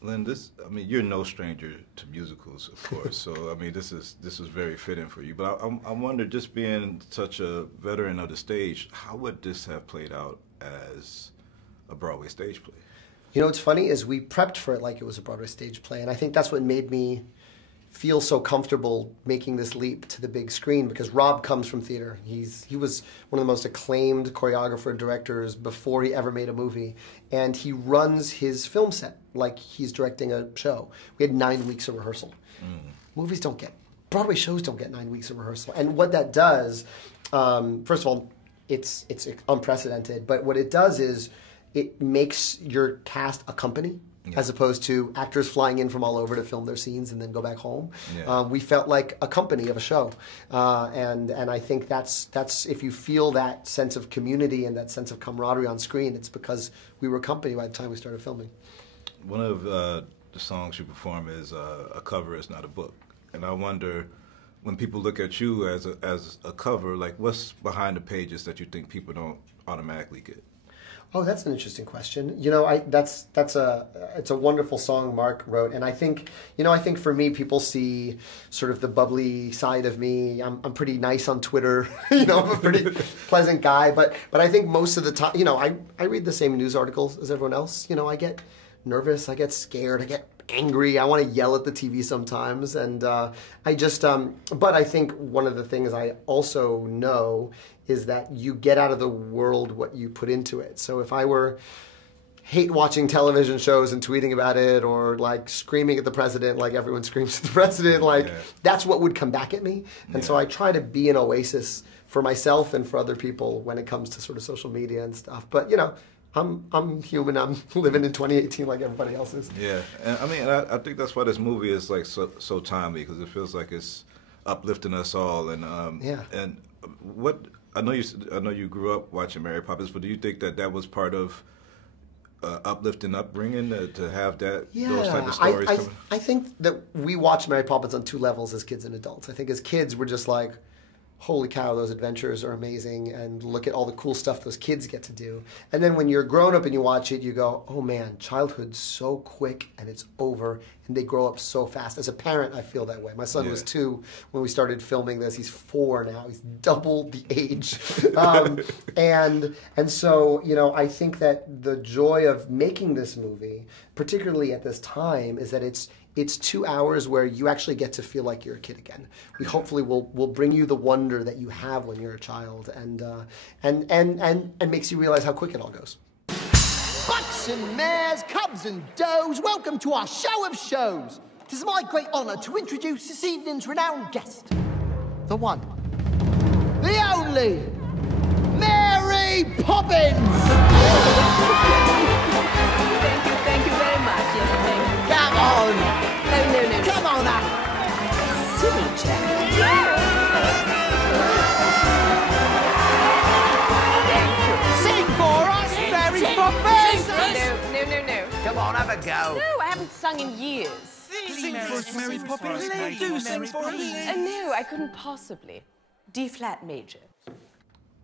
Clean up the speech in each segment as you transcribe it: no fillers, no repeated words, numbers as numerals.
Lynn, I mean, you're no stranger to musicals, of course. So, I mean, this is very fitting for you. But I wonder, just being such a veteran of the stage, how would this have played out as a Broadway stage play? You know, what's funny is we prepped for it like it was a Broadway stage play, and I think that's what made me feel so comfortable making this leap to the big screen, because Rob comes from theater. He was one of the most acclaimed choreographer directors before he ever made a movie, and he runs his film set like he's directing a show. We had 9 weeks of rehearsal. Broadway shows don't get 9 weeks of rehearsal. And what that does, first of all, it's unprecedented, but what it does is it makes your cast a company. Yeah. As opposed to actors flying in from all over to film their scenes and then go back home. Yeah. We felt like a company of a show. And I think that's if you feel that sense of community and that sense of camaraderie on screen, it's because we were a company by the time we started filming. One of the songs you perform is A Cover Is Not a Book. And I wonder, when people look at you as a cover, like, what's behind the pages that you think people don't automatically get? Oh, that's an interesting question. You know, it's a wonderful song Mark wrote, and I think for me, people see sort of the bubbly side of me. I'm pretty nice on Twitter. You know, I'm a pretty pleasant guy, but I think most of the time, you know, I read the same news articles as everyone else. You know, I get nervous, I get scared, I get angry, I want to yell at the TV sometimes, and but I think one of the things I also know is that you get out of the world what you put into it. So if I were hate watching television shows and tweeting about it, or like screaming at the president like everyone screams at the president, like that's what would come back at me. And so I try to be an oasis for myself and for other people when it comes to sort of social media and stuff. But you know, I'm human. I'm living in 2018 like everybody else is. Yeah, and I mean, I think that's why this movie is like so timely, because it feels like it's uplifting us all. And and what I know you grew up watching Marry Poppins, but do you think that was part of uplifting upbringing to have those type of stories coming? I think that we watched Marry Poppins on 2 levels as kids and adults. I think as kids we're just like, holy cow, those adventures are amazing, and look at all the cool stuff those kids get to do. And then when you're grown up and you watch it, you go, oh man, childhood's so quick and it's over, and they grow up so fast. As a parent, I feel that way. My son was 2 when we started filming this. He's 4 now. He's double the age. And so, you know, I think that the joy of making this movie, particularly at this time, is that it's 2 hours where you actually get to feel like you're a kid again. We hopefully will bring you the wonder that you have when you're a child, and makes you realize how quick it all goes. Bucks and mares, cubs and does, welcome to our show of shows. It is my great honour to introduce this evening's renowned guest, the one, the only, Marry Poppins! Thank you very much. Yes, thank you. Come on! No. Come on now! Silly chap. Sing for us, Marry Poppins! No. Come on, have a go. No, I haven't sung in years. Sing for us, Marry Poppins. Do sing for us. No, I couldn't possibly. D flat major.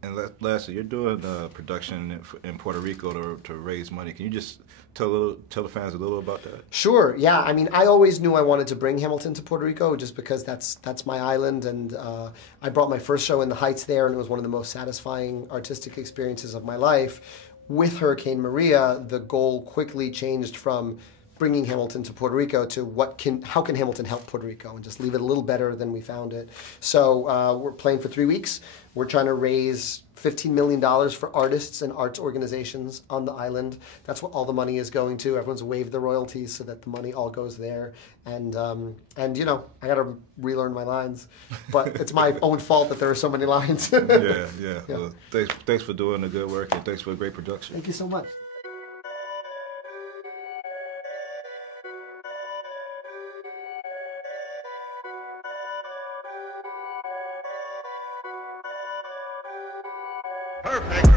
And lastly, you're doing a production in Puerto Rico to raise money. Can you just tell the fans a little about that? Sure. Yeah. I mean, I always knew I wanted to bring Hamilton to Puerto Rico just because that's my island, and I brought my first show in the Heights there, and it was one of the most satisfying artistic experiences of my life. With Hurricane Maria, the goal quickly changed from bringing Hamilton to Puerto Rico to how can Hamilton help Puerto Rico and just leave it a little better than we found it. So we're playing for 3 weeks. We're trying to raise $15 million for artists and arts organizations on the island. That's what all the money is going to. Everyone's waived the royalties so that the money all goes there. And you know, I got to relearn my lines, but it's my own fault that there are so many lines. Yeah. Well, thanks for doing the good work, and thanks for a great production. Thank you so much. Perfect.